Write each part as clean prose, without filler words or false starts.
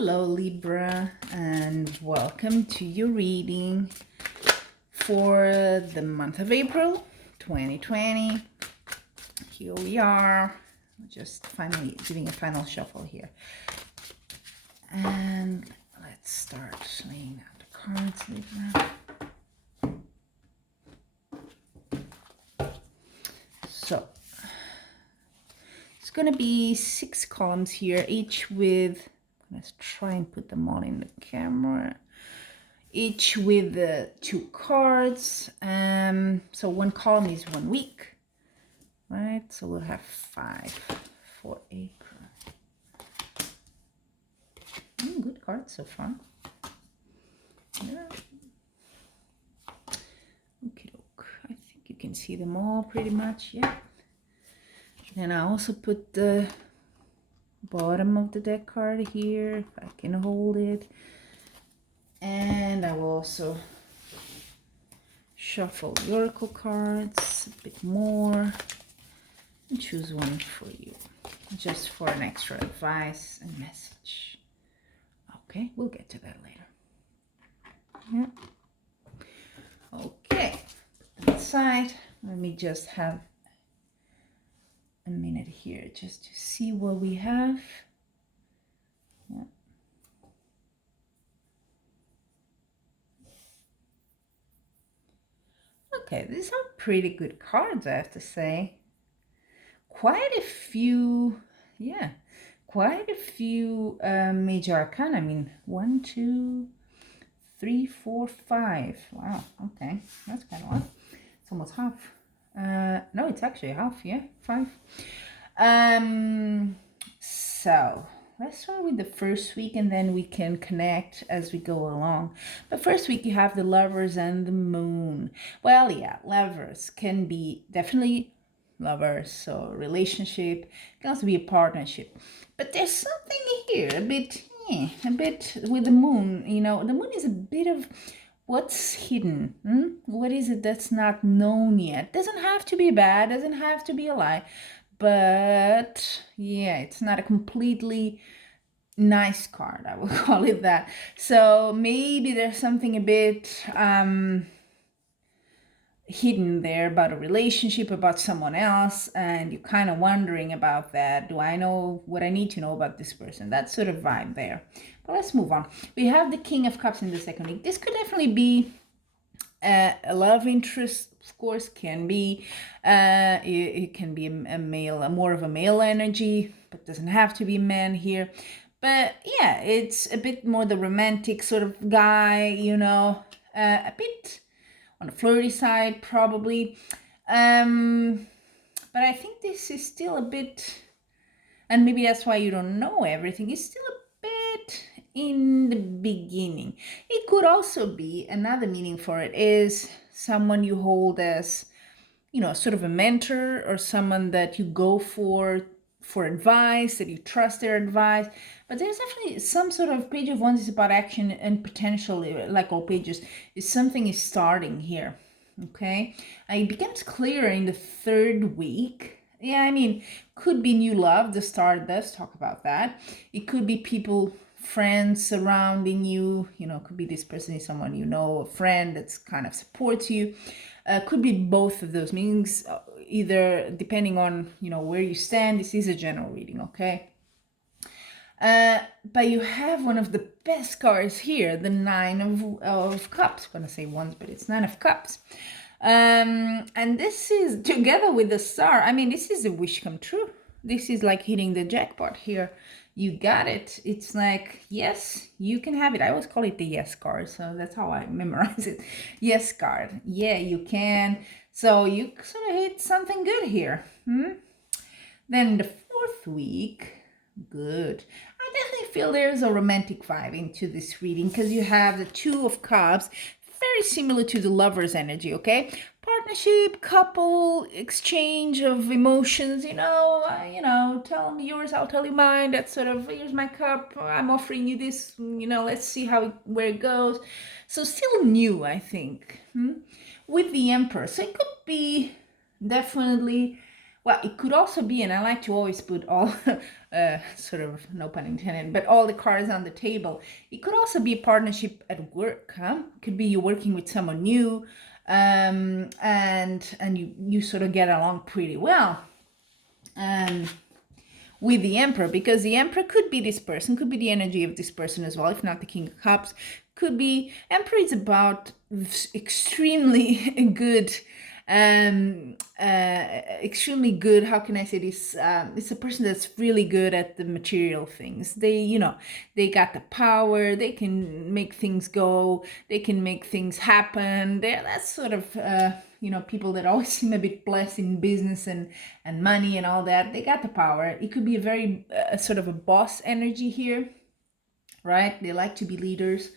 Hello Libra, and welcome to your reading for the month of April 2020. Here we are, just finally doing a final shuffle here. And let's start laying out the cards, Libra. So, it's going to be 6 columns here, each with, let's try and put them all in the camera, each with 2 cards. So one column is 1 week, right? So we'll have 5 for April. Good cards so far. Yeah. Okay, I think you can see them all pretty much. Yeah. And I also put the bottom of the deck card here, if I can hold it. And I will also shuffle the oracle cards a bit more and choose one for you, just for an extra advice and message. Okay, we'll get to that later. Yeah. Okay, put that aside. Let me just have a minute here just to see what we have. Yeah. Okay, these are pretty good cards, I have to say. Quite a few, yeah, quite a few major arcana. I mean, 1, 2, 3, 4, 5. Wow, okay, that's kind of a lot. It's almost half. No, it's actually half, yeah, 5. So let's start with the first week and then we can connect as we go along. But first week you have the Lovers and the Moon. Well, yeah, Lovers can be definitely lovers, so relationship, can also be a partnership. But there's something here, a bit with the Moon. You know, the Moon is a bit of what's hidden. What is it that's not known yet? Doesn't have to be bad, doesn't have to be a lie. But yeah, it's not a completely nice card, I will call it that. So maybe there's something a bit hidden there about a relationship, about someone else, and you're kind of wondering about that. Do I know what I need to know about this person? That sort of vibe there. But let's move on. We have the King of Cups in the second week. This could definitely be a love interest, of course, can be. It can be a male, more of a male energy, but doesn't have to be man here. But yeah, it's a bit more the romantic sort of guy, you know, a bit on the flirty side, probably. But I think this is still a bit, and maybe that's why you don't know everything, it's still a bit in the beginning. It could also be, another meaning for it is someone you hold as, you know, sort of a mentor, or someone that you go for advice, that you trust their advice. But there's definitely some sort of Page of Wands is about action and potential, like all pages, is something is starting here. Okay, it becomes clearer in the third week. Yeah, I mean, could be new love, the star does talk about that. It could be people, friends surrounding you, you know, could be this person is someone you know, a friend that's kind of supports you. Could be both of those meanings, either depending on, you know, where you stand. This is a general reading, okay? But you have one of the best cards here, the 9 of Cups. I'm gonna say Wands, but it's 9 of Cups. And this is together with the Star. I mean, this is a wish come true. This is like hitting the jackpot here. You got it. It's like, yes, you can have it. I always call it the yes card, so that's how I memorize it. Yes card. Yeah, you can. So you sort of hit something good here. Then the 4th week, good. I definitely feel there's a romantic vibe into this reading because you have the 2 of Cups, very similar to the Lover's energy, okay? Partnership, couple, exchange of emotions, you know, tell me yours, I'll tell you mine. That's sort of, here's my cup, I'm offering you this, you know, let's see where it goes. So still new, I think, with the Emperor. So it could be definitely, Well, it could also be, and I like to always put all, sort of, no pun intended, but all the cards on the table. It could also be a partnership at work, huh? It could be you're working with someone new, and you sort of get along pretty well. With the Emperor, because the Emperor could be this person, could be the energy of this person as well, if not the King of Cups. Could be, Emperor is about extremely good, extremely good, how can I say this, it's a person that's really good at the material things. They got the power, they can make things go, they can make things happen. That's sort of people that always seem a bit blessed in business and money and all that. They got the power. It could be a very sort of a boss energy here, right? They like to be leaders.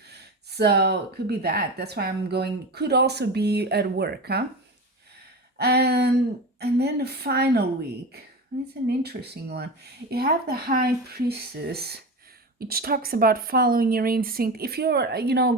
So it could be that. That's why I'm going. Could also be at work, huh? And then the final week. It's an interesting one. You have the High Priestess, which talks about following your instinct. If you're,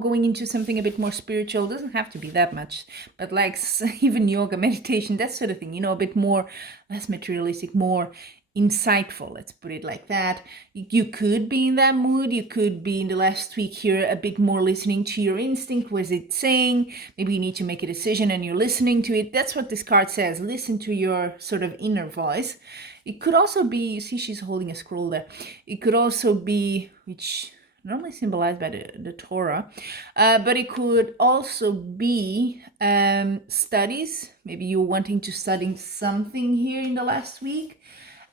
going into something a bit more spiritual, doesn't have to be that much, but like even yoga, meditation, that sort of thing, a bit more, less materialistic, more insightful, let's put it like that. You could be in that mood. You could be in the last week here a bit more listening to your instinct. What is it saying? Maybe you need to make a decision and you're listening to it. That's what this card says. Listen to your sort of inner voice. It could also be, you see she's holding a scroll there. It could also be, which normally symbolized by the Torah, but it could also be studies. Maybe you're wanting to study something here in the last week.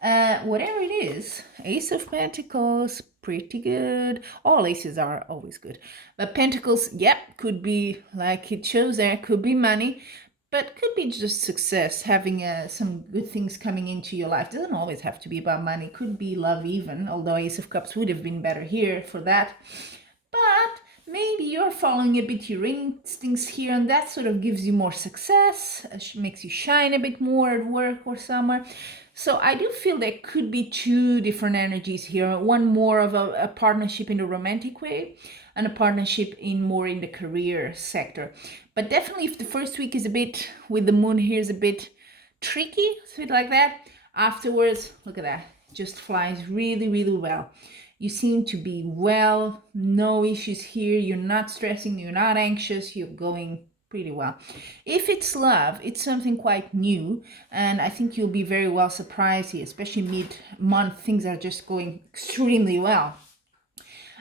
Whatever it is, Ace of Pentacles, pretty good. All aces are always good. But Pentacles, yep, could be, like it shows there, could be money, but could be just success, having some good things coming into your life. Doesn't always have to be about money. Could be love even, although Ace of Cups would have been better here for that. But maybe you're following a bit your instincts here, and that sort of gives you more success, makes you shine a bit more at work or somewhere. So I do feel there could be two different energies here. One more of a partnership in a romantic way, and a partnership more in the career sector. But definitely if the first week is a bit, with the moon here, is a bit tricky, a bit like that, afterwards, look at that, just flies really, really well. You seem to be well, no issues here. You're not stressing, you're not anxious, you're going pretty well. If it's love, it's something quite new, and I think you'll be very well surprised here, especially mid-month. Things are just going extremely well.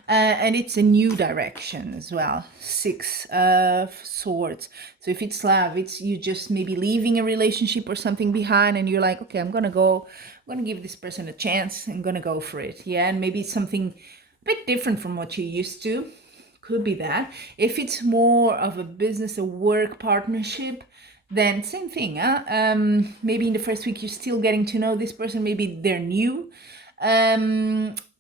And it's a new direction as well. 6 of Swords. So if it's love, it's you just maybe leaving a relationship or something behind, and you're like, okay, I'm gonna give this person a chance. I'm gonna go for it. Yeah, and maybe it's something a bit different from what you're used to. Could be that. If it's more of a business, a work partnership, then same thing. Maybe in the first week you're still getting to know this person. Maybe they're new.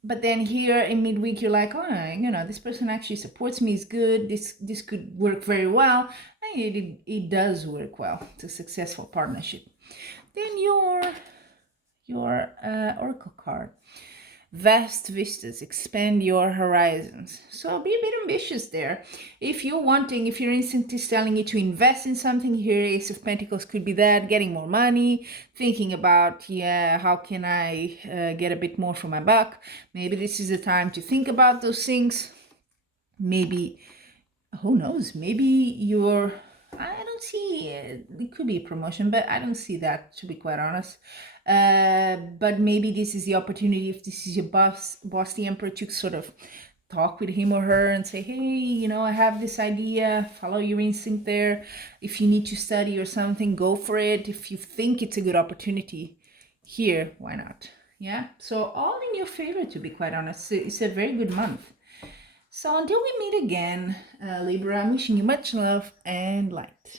But then here in midweek, you're like, oh, this person actually supports me, is good. This could work very well. And it does work well. It's a successful partnership. Then your Oracle card. Vast vistas, expand your horizons. So be a bit ambitious there. If your instinct is telling you to invest in something here, Ace of Pentacles could be that, getting more money, thinking about, how can I get a bit more for my buck? Maybe this is the time to think about those things. Maybe, who knows, maybe I don't see, it could be a promotion, but I don't see that, to be quite honest. But maybe this is the opportunity, if this is your boss, the Emperor, to sort of talk with him or her and say, hey, I have this idea, follow your instinct there. If you need to study or something, go for it. If you think it's a good opportunity here, why not? Yeah, so all in your favor, to be quite honest. It's a very good month. So until we meet again, Libra, I'm wishing you much love and light.